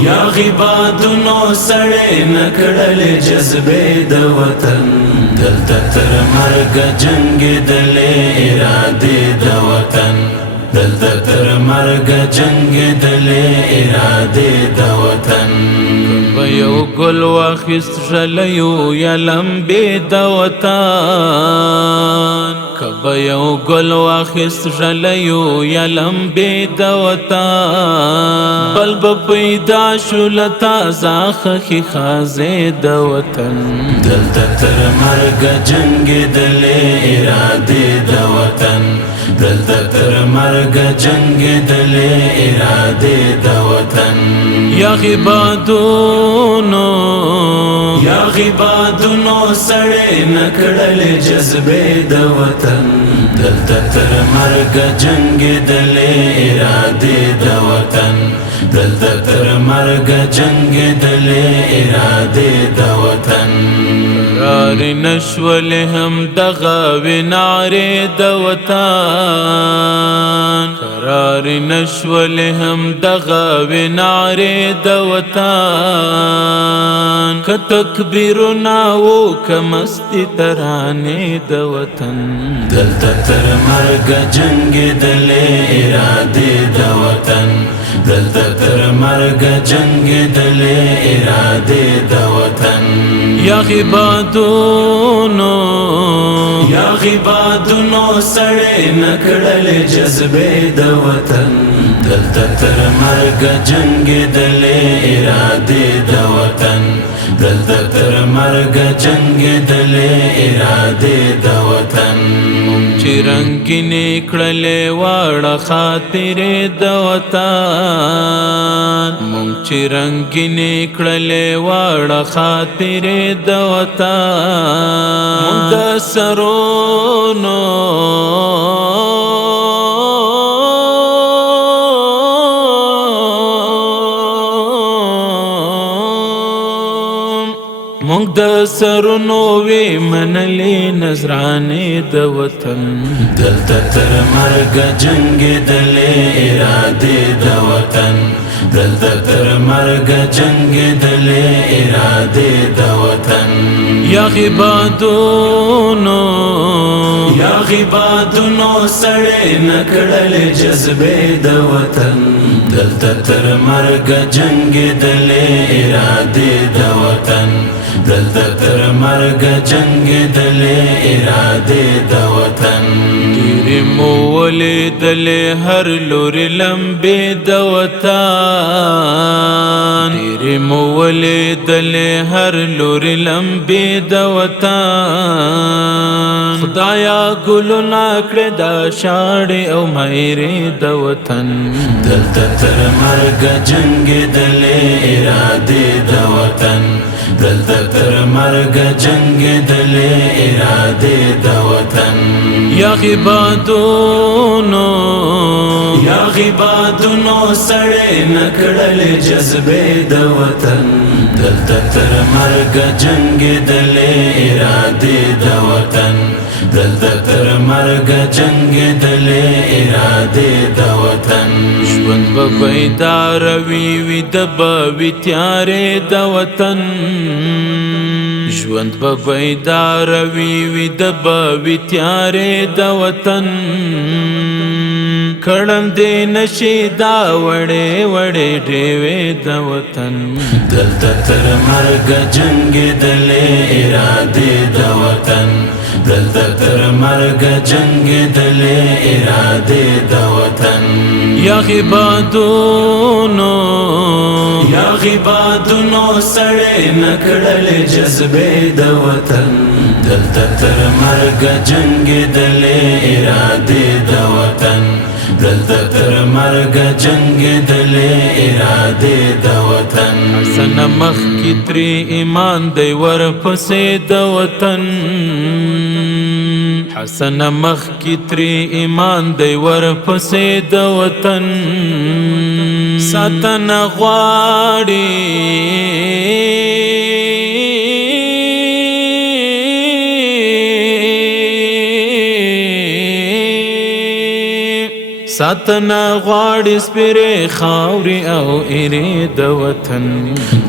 یا غبادونو سړی نکړل جذبې د وطن دلته تر مرګ جنګېدلې ارادې د وطن دلته تر مرګ جنګېدلې ارادې د وطن په یو ګل واخیست ژلیو یا لمبې د وطن کبه یو ګل واخیست ژلیو یا لمبې د وطن بل به پیدا شو له تازه خښې ښځې د وطن دلته تر مرګه جنګېدلې ارادې د وطن دلته تر مرګه جنګېدلې ارادې د وطن یا غبادونو سړی نکړل جذبې د وطن دلته تر مرګه جنګېدلې ارادې د وطن دلته تر مرګه جنګېدلې ارادې د وطن قرار نشول هم دغه وینارې د وطن قرار نشول هم دغه وینارې د وطن که تکبیرونه وو که مستي ترانې د وطن دلته تر مرګه جنګېدلې ارادې د وطن دلته تر مرګه جنګېدلې ارادې د وطن یا غبادونو سړی نکړل جذبې د وطن دلته تر مرګه جنګېدلې ارادې د وطن دلته تر مرګه جنګېدلې ارادې د وطن چې رنګینې کړلې واړه خاطرې د وطن مونږ چې رنګینې کړلې واړه خاطرې د وطن مونږ د سرونو مونږ د سرونو وی منلې نظرانې د وطن دلته تر مرګه جنګېدلې ارادې د وطن دلته تر مرګه جنګېدلې ارادې د وطن یا غبادونو سړی نکړل جذبې د وطن دلته تر مرګه جنګېدلې ارادې د وطن دلته تر مرګه جنګېدلې ارادې د وطن ډېرې مو ولیدلې هر لوري لمبې د وطن ډېرې مو ولیدلې هر لوري لمبې د وطن خدایا ګلونه کړې دا شاړې او مایرې د وطن دلته تر مرګه جنګېدلې ارادې د وطن دلته تر مرګه جنګېدلې ارادې د وطن یا غبادونو سړی نکړل جذبې د وطن دلته تر مرګه جنګېدلې ارادې د وطن دلته تر مرګه جنګېدلې ارادې د وطن ژوند به بیدار وي ویده به وي تیارې د وطن ژوند به بیدار وي ویده به وي تیارې د وطن کړندې نشي دا وړې وړې ډېوې د وطن دلته تر مرګه جنګېدلې ارادې د وطن دلته تر مرګه جنګېدلې ارادې د وطن یا غبادونو سړی نکړل جذبې د وطن دلته تر مرګه جنګېدلې ارادې د وطن دلته تر مرګه جنګېدلې ارادې د وطن حسن مخ کی تری ایمان دی ورپسې د وطن حسن مخ کی تری ایمان دی ورپسې د وطن ساتن غواړي ساتنا غواړي سپېرې خاورې او ایرې د وطن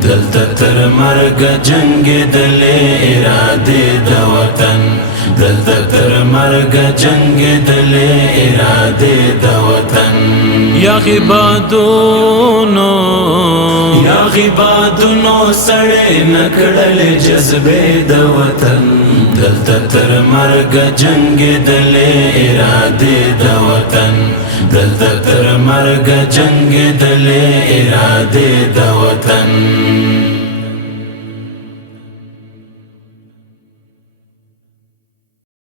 دلته تر مرګه جنګېدلې ارادې د وطن دلته تر مرګه جنګېدلې ارادې د وطن یا غبادونو سړې نکړلې جذبې د وطن دلته تر مرګه جنګېدلې ارادې د وطن دلته تر مرګه جنګېدلې ارادې د وطن